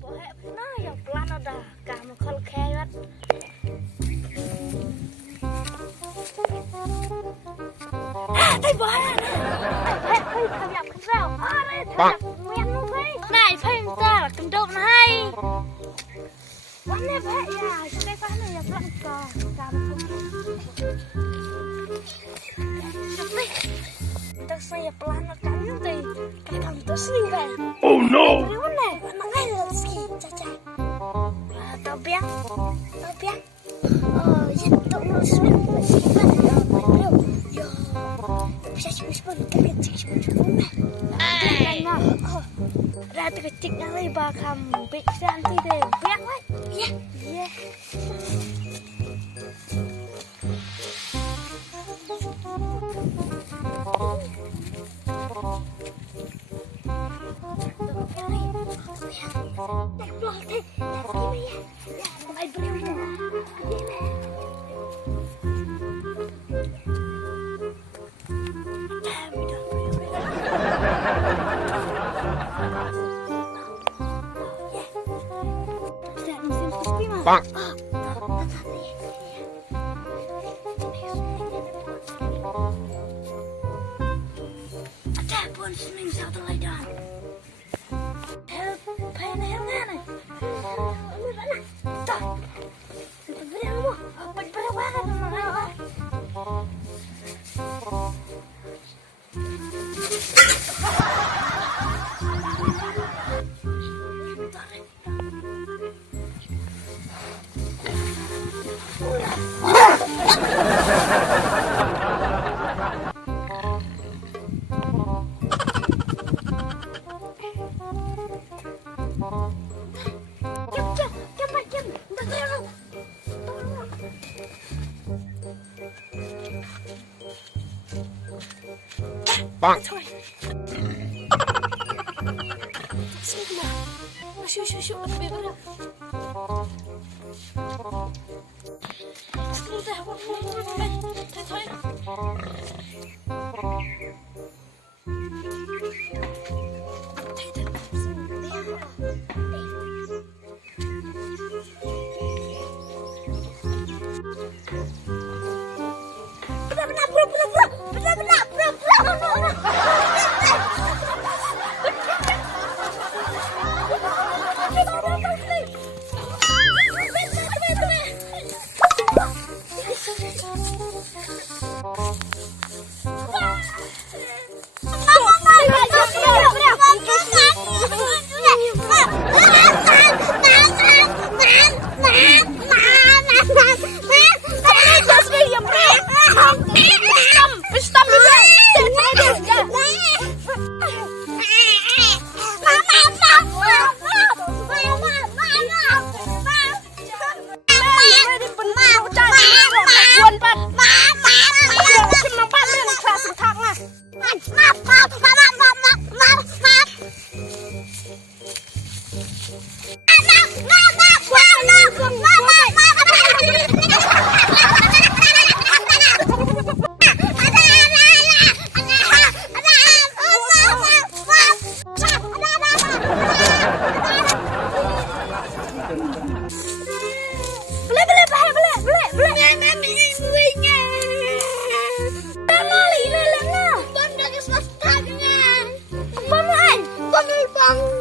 Boleh nah yang pelan ada kamu kalau kayak thấy bố thấy thằng nhập không sao đây thằng nhập nguyên luôn thấy này thấy ra là cầm đậu này quán này vậy à cái quán này nhập lặng cò cầm ta xây plan nó cắn gì cái thằng tôi xinh vậy Oh no cái này mà ngay là gì chà chà tao biết dân tộc nó xinh mà xinh vậy bisa cuma kecil rata kecilnya lagi bakal bisa nanti deh biang lah iya Bang. Ada pun seming satu lagi dah. Help, pengen help mana? Ambil mana? Tak. Sudah beri kamu. Apa di bawah kan mana? Bang. Thôi. Xin mà. Shoo về bên đó. Xin ra qua đây. Thôi. Bang.